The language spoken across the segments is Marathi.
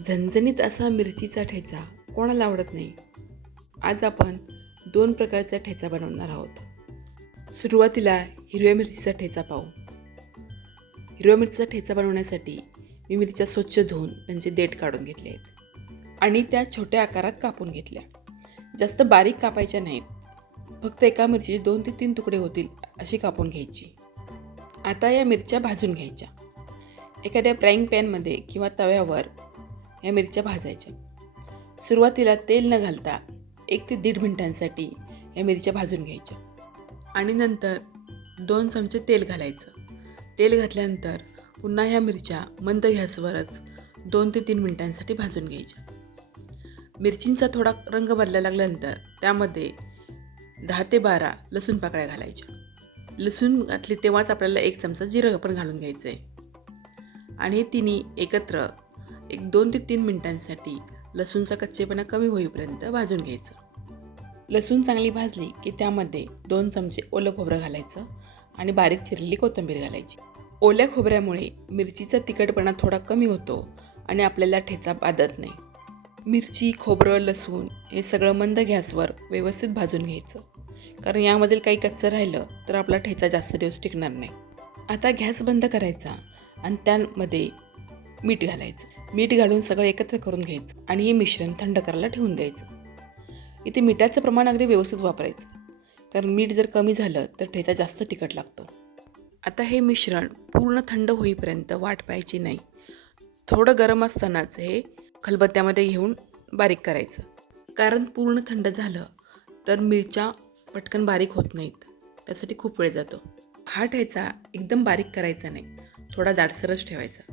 झणझणीत असा मिरचीचा ठेचा कोणाला आवडत नाही. आज आपण दोन प्रकारचा ठेचा बनवणार आहोत. सुरुवातीला हिरव्या मिरचीचा ठेचा पाहू. हिरव्या मिरचीचा ठेचा बनवण्यासाठी मी मिरच्या स्वच्छ धुवून त्यांचे देठ काढून घेतले आहेत. आणि त्या छोट्या आकारात कापून घेतल्या. जास्त बारीक कापायच्या नाहीत. फक्त एका मिरचीचे दोन ते तीन तुकडे होतील अशी कापून घ्यायची. आता या मिरच्या भाजून घ्यायच्या. एखाद्या फ्राईंग पॅनमध्ये किंवा तव्यावर ह्या मिरच्या भाजायच्या. सुरुवातीला तेल न घालता एक ते दीड मिनिटांसाठी ह्या मिरच्या भाजून घ्यायच्या. आणि नंतर दोन चमचे तेल घालायचं. तेल घातल्यानंतर पुन्हा ह्या मिरच्या मंद गॅसवरच दोन ते तीन मिनिटांसाठी भाजून घ्यायच्या. मिरचींचा थोडा रंग बदलायला लागल्यानंतर त्यामध्ये दहा ते बारा लसूण पाकळ्या घालायच्या. लसूण घातली तेव्हाच आपल्याला एक चमचा जिरं पण घालून घ्यायचं आहे आणि हे तिन्ही एकत्र एक दोन ते तीन मिनटांसाठी लसूणचा कच्चेपणा कमी होईपर्यंत भाजून घ्यायचं. लसूण चांगली भाजली की त्यामध्ये दोन चमचे ओलं खोबरं घालायचं आणि बारीक चिरलेली कोथिंबीर घालायची. ओल्या खोबऱ्यामुळे मिरचीचा तिखटपणा थोडा कमी होतो आणि आपल्याला ठेचा बाधत नाही. मिरची खोबरं लसूण हे सगळं मंद गॅसवर व्यवस्थित भाजून घ्यायचं. कारण यामधील काही कच्चं राहिलं तर आपला ठेचा जास्त दिवस टिकणार नाही. आता गॅस बंद करायचा आणि त्यामध्ये मीठ घालायचं. मीठ घालून सगळं एकत्र करून घ्यायचं आणि हे मिश्रण थंड करायला ठेवून द्यायचं. इथे मिठाचं प्रमाण अगदी व्यवस्थित वापरायचं. कारण मीठ जर कमी झालं तर ठेचा जास्त तिखट लागतो. आता हे मिश्रण पूर्ण थंड होईपर्यंत वाट पाहायची नाही. थोडं गरम असतानाच हे खलबत्त्यामध्ये घेऊन बारीक करायचं. कारण पूर्ण थंड झालं तर मिरच्या पटकन बारीक होत नाहीत. त्यासाठी खूप वेळ जातो. हा ठेचा एकदम बारीक करायचा नाही. थोडा जाडसरच ठेवायचा.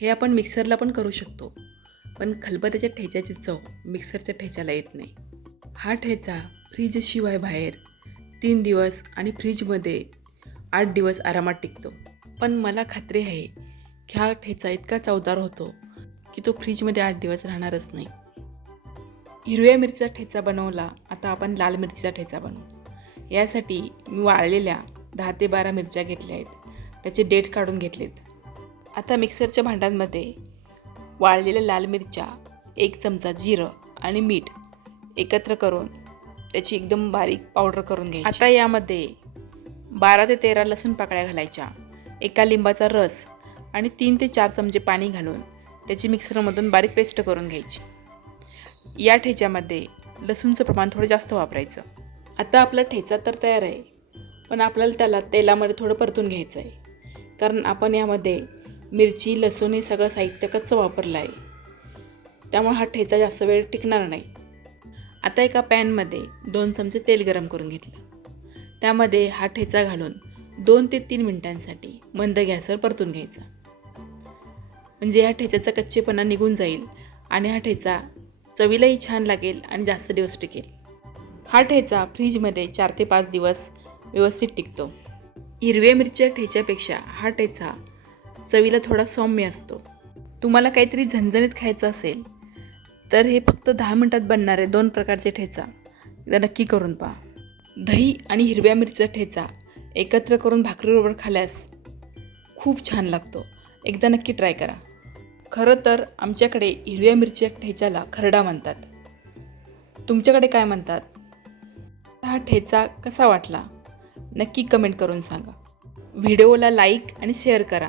हे आपण मिक्सरला पण करू शकतो. पण खलबत्याच्या ठेच्याची चव मिक्सरच्या ठेच्याला येत नाही. हा ठेचा फ्रीजशिवाय बाहेर तीन दिवस आणि फ्रीजमध्ये आठ दिवस आरामात टिकतो. पण मला खात्री आहे की हा ठेचा इतका चवदार होतो की तो फ्रीजमध्ये आठ दिवस राहणारच नाही. हिरव्या मिरचीचा ठेचा बनवला आता आपण लाल मिरचीचा ठेचा बनवू. यासाठी मी वाळलेल्या दहा ते बारा मिरच्या घेतल्या आहेत. त्याचे डेट काढून घेतलेत. आता मिक्सरच्या भांड्यांमध्ये वाळलेल्या लाल मिरच्या एक चमचा जिरं आणि मीठ एकत्र करून त्याची एकदम बारीक पावडर करून घ्यायची. आता यामध्ये बारा ते तेरा लसूण पाकळ्या घालायच्या एका लिंबाचा रस आणि तीन ते चार चमचे पाणी घालून त्याची मिक्सरमधून बारीक पेस्ट करून घ्यायची. या ठेच्यामध्ये लसूणचं प्रमाण थोडं जास्त वापरायचं. आता आपला ठेचा तर तयार आहे पण आपल्याला त्याला तेलामध्ये थोडं परतून घ्यायचं आहे कारण आपण यामध्ये मिरची लसूण हे सगळं साहित्य कच्चं वापरलं आहे. त्यामुळे हा ठेचा जास्त वेळ टिकणार नाही. आता एका पॅनमध्ये दोन चमचे तेल गरम करून घेतलं. त्यामध्ये हा ठेचा घालून दोन ते तीन मिनिटांसाठी मंद गॅसवर परतून घ्यायचा. म्हणजे ह्या ठेच्याचा कच्चेपणा निघून जाईल आणि हा ठेचा चवीलाही छान लागेल आणि जास्त दिवस टिकेल. हा ठेचा फ्रीजमध्ये चार ते पाच दिवस व्यवस्थित टिकतो. हिरव्या मिरच्या ठेच्यापेक्षा हा ठेचा चवीला थोडा सौम्य असतो. तुम्हाला काहीतरी झणझणीत खायचं असेल तर हे फक्त दहा मिनटात बनणारे दोन प्रकारचे ठेचा. एकदा नक्की करून पहा. दही आणि हिरव्या मिरचीचा ठेचा एकत्र करून भाकरीबरोबर खाल्यास खूप छान लागतो. एकदा नक्की ट्राय करा. खरं तर आमच्याकडे हिरव्या मिरच्या ठेच्याला खरडा म्हणतात. तुमच्याकडे काय म्हणतात? हा ठेचा कसा वाटला? नक्की कमेंट करून सांगा. व्हिडिओला लाईक आणि शेअर करा.